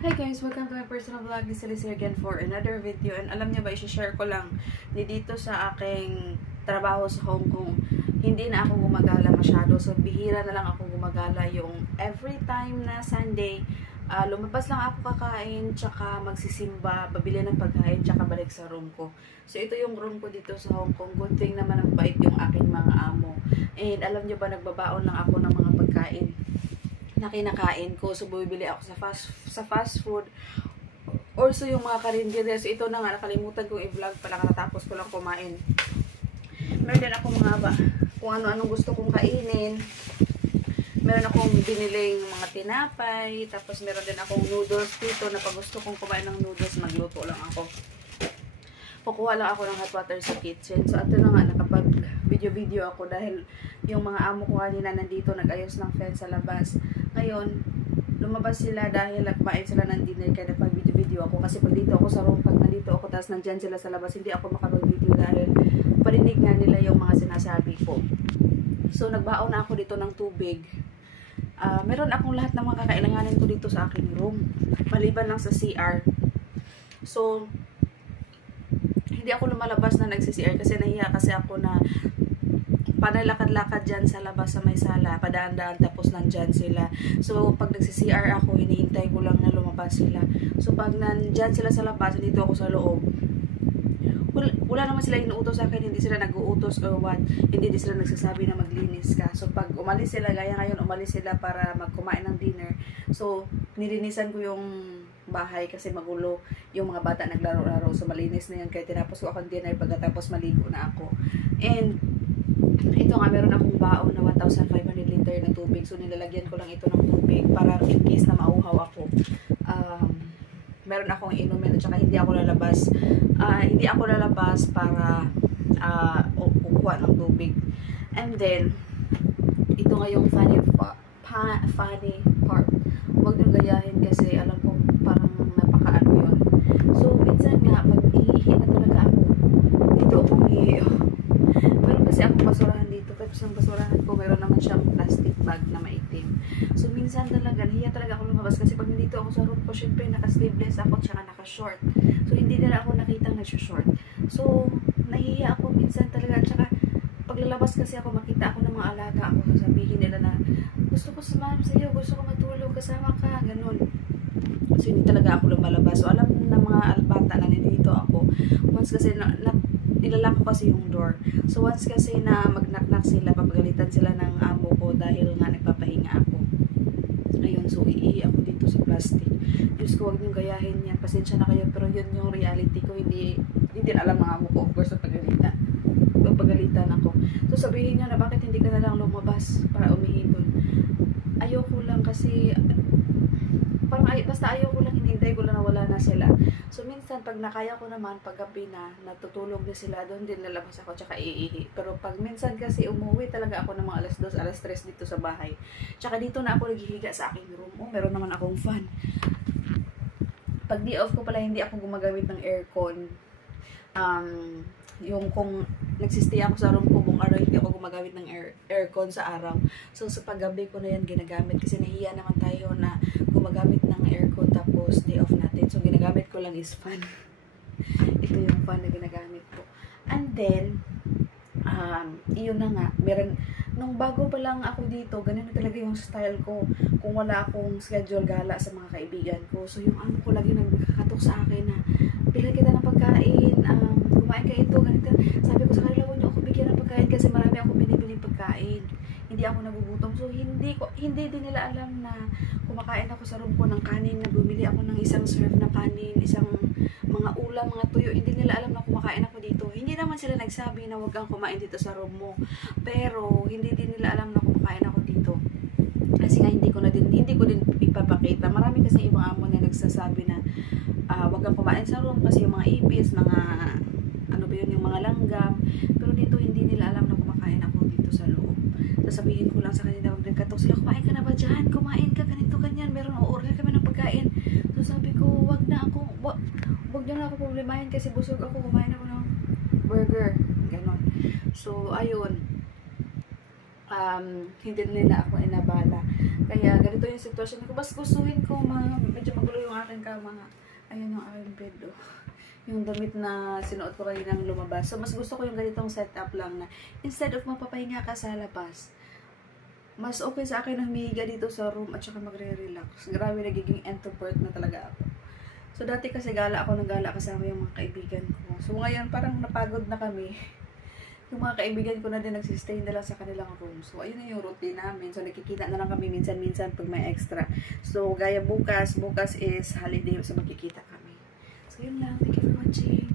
Hi guys! Welcome to my personal vlog. This is here again for another video. And alam niyo ba, i-share ko lang dito sa aking trabaho sa Hong Kong. Hindi na ako gumagala masyado. So, bihira na lang ako gumagala. Yung every time na Sunday, lumabas lang ako kakain, tsaka magsisimba, babili ng pagkain, tsaka balik sa room ko. So, ito yung room ko dito sa Hong Kong. Good thing naman ang bait yung aking mga amo. And alam niyo ba, nagbabaon lang ako ng mga pagkain na kinakain ko. So, bumibili ako sa fast food. Also, yung mga karinderya. So, ito na nga, nakalimutan kong i-vlog pala katapos ko lang kumain. Meron din ako kung ano-anong gusto kong kainin. Meron akong biniling mga tinapay. Tapos, meron din akong noodles dito na pag gusto kong kumain ng noodles, magluto lang ako. Kukuha lang ako ng hot water sa kitchen. So, ito na nga, nakapag video ako dahil yung mga amo ko kanina nandito, nag-ayos ng fence sa labas. Ngayon, lumabas sila dahil kumain sila ng dinner kaya nagpag-video ako. Kasi pag dito ako sa room, pag nandito ako, tapos nandyan sila sa labas, hindi ako makapag-video dahil parinig nga nila yung mga sinasabi ko. So, nagbaon na ako dito ng tubig. Meron akong lahat ng mga kakailanganin ko dito sa aking room. Maliban lang sa CR. So, hindi ako lumalabas na nagsi-CR kasi nahiya kasi ako na panalakad-lakad dyan sa labas sa may sala, padaan-daan, tapos nandyan sila. So, pag nagsi-CR ako, hinihintay ko lang na lumabas sila. So, pag nandyan sila sa labas, dito ako sa loob, wala naman sila inuutos sa akin, hindi sila nag-uutos or what, hindi sila nagsasabi na maglinis ka. So, pag umalis sila, gaya ngayon, umalis sila para magkumain ng dinner. So, nilinisan ko yung bahay kasi magulo yung mga bata naglaro-laro. So, malinis na yan. Kaya tinapos ko akong dinner pagkatapos maligo na ako. And, ito nga, meron akong baon na 1,500 liter na tubig. So, nilalagyan ko lang ito ng tubig para in case na mauhaw ako. Meron akong inumin at saka hindi ako lalabas. Hindi ako lalabas para kukuha ng tubig. And then, ito nga yung funny part. Huwag nyo gayahin kasi alam ko parang napakaano yun. So, minsan nga, pag iihi na talaga ako, dito ako umihi. Meron kasi akong basurahan dito. Tapos ng basurahan ko, meron naman siyang plastic bag na maitim. So, minsan talaga, nahiya talaga ako lumabas. Kasi pag nandito ako sa room ko, syempre, naka-sleeveless ako, tsaka naka-short. So, hindi nila ako nakitang nag-short. So, nahiya ako minsan talaga. Tsaka, paglalabas kasi ako, makita ako ng mga alaga ako. Sasabihin nila na, gusto ko sumama sa'yo, gusto ko matulog, kasama ka, ganun. So, hindi talaga ako lumalabas. So, alam na mga bata na nandito ako. Once kasi, nilalak ko kasi yung door. So, once kasi na mag-knock-knock sila, papagalitan sila ng amo ko dahil nga nagpapahinga ako. Ayun, so, iihi ako dito sa plastic. Diyos ko, huwag niyong gayahin yan. Pasensya na kayo, pero yun yung reality ko. Hindi din alam mga amo ko, of course, papagalitan ako. So, sabihin niyo na, bakit hindi ka na lang lumabas para umihi dun? Ayoko lang kasi parang basta ayoko lang, hinintay ko lang na wala na sila. So, minsan, pag nakaya ko naman, pag gabi na, natutulog na sila, doon din lalabas ako, tsaka iihi. Pero pag minsan kasi, umuwi talaga ako ng mga alas 2, alas 3 dito sa bahay. Tsaka dito na ako naghihiga sa aking room. Oh, meron naman akong fan. Pag di-off ko pala, hindi ako gumagamit ng aircon. Yung kung nagsistay ako sa room ko buong araw, hindi ako gumagamit ng aircon sa araw. So, sa paggabi ko na yan ginagamit kasi nahiya naman tayo na gumagamit ng aircon tapos day off natin. So, ginagamit ko lang is fan. Ito yung fan na ginagamit ko. And then, iyon na nga, nung bago pa lang ako dito, ganun na talaga yung style ko. Kung wala akong schedule gala sa mga kaibigan ko. So, yung amo ko lagi nagkakatok sa akin na, bilhan kita ng pagkain, kumain ka ito, ganito. Sabi ko sa kanila, huwag niyo ako bigyan ng pagkain kasi marami akong binibiling pagkain. Hindi ako nagugutom. So, hindi din nila alam na kumakain ako sa room ko ng kanin, na bumili ako ng isang serve na kanin, isang mga ulam, mga tuyo. Hindi nila alam na kumakain ako dito. Hindi naman sila nagsabi na huwag kang kumain dito sa room mo. Pero, hindi din nila alam na kumakain ako dito. Kasi nga, hindi ko din ipapakita. Marami kasi ibang amo na nagsasabi na wag kang kumain sa room kasi yung mga ipis, mga ano ba yun, yung mga langgam. Pero dito hindi nila alam na kumakain ako dito sa loob. Sasabihin ko lang sa kanila, wag nagkatok sila, kumain ka na ba dyan? Kumain ka, ganito, ganyan. Meron order kami ng pagkain. So sabi ko, wag na nyo na ako problemahin kasi busog ako, kumain ako ng burger. Ganon. So, ayun. hindi nila ako inabala. Kaya ganito yung sitwasyon ko. Bas gustuhin ko, medyo magulo yung aking aking kama nga. Ayan yung aking bed, oh. Yung damit na sinuot ko kaninang lumabas. So, mas gusto ko yung ganitong setup lang na instead of mapapahinga ka sa labas, mas okay sa akin na humihiga dito sa room at saka magre-relax. Grabe, nagiging introvert na talaga ako. So, dati kasi gala ako ng gala kasama yung mga kaibigan ko. So, ngayon parang napagod na kami. Yung mga kaibigan ko na din nagsistay na lang sa kanilang room. So, ayun na yung routine namin. So, nakikita na lang kami minsan-minsan pag may extra. So, gaya bukas is holiday. So, magkikita kami. So, yun lang. Thank you for watching.